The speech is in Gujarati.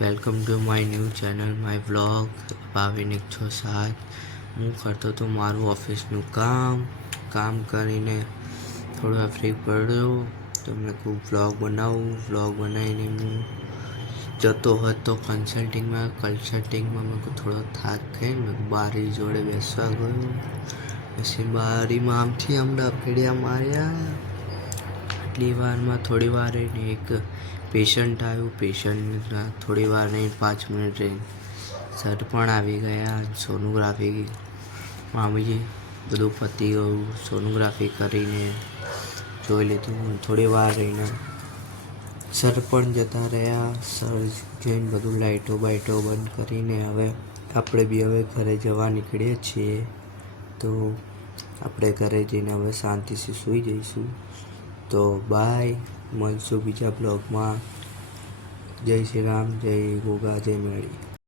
Welcome to my new channel my vlog Bhavin 167। હું કરતો હતો મારું ઓફિસનું કામ કરીને થોડા ફ્રી પડ્યો તો મેં ખૂબ વ્લોગ બનાવીને હું જતો હતો કન્સલ્ટિંગમાં મેં થોડો થાક ખાઈને મેં બારી જોડે બેસવા ગયો। પછી બારીમાં આમથી હમણાં ફેડિયા માર્યા। આટલી વારમાં થોડી વાર રહીને એક પેશન્ટ આવ્યું। પેશન્ટના થોડી વાર નહીં 5 મિનિટ રહીને સર પણ આવી ગયા। સોનોગ્રાફી મામી બધું પતી ગયું। સોનોગ્રાફી કરીને જોઈ લીધું। થોડી વાર રહીને સર પણ જતા રહ્યા। સર જઈને બધું લાઇટો બંધ કરીને હવે આપણે બી હવે ઘરે જવા નીકળીએ છીએ। તો આપણે ઘરે જઈને હવે શાંતિથી સૂઈ જઈશું। તો બાય, મળશું બીજા બ્લોગમાં। જય શ્રી રામ, જય ગોગા, જય મેળી।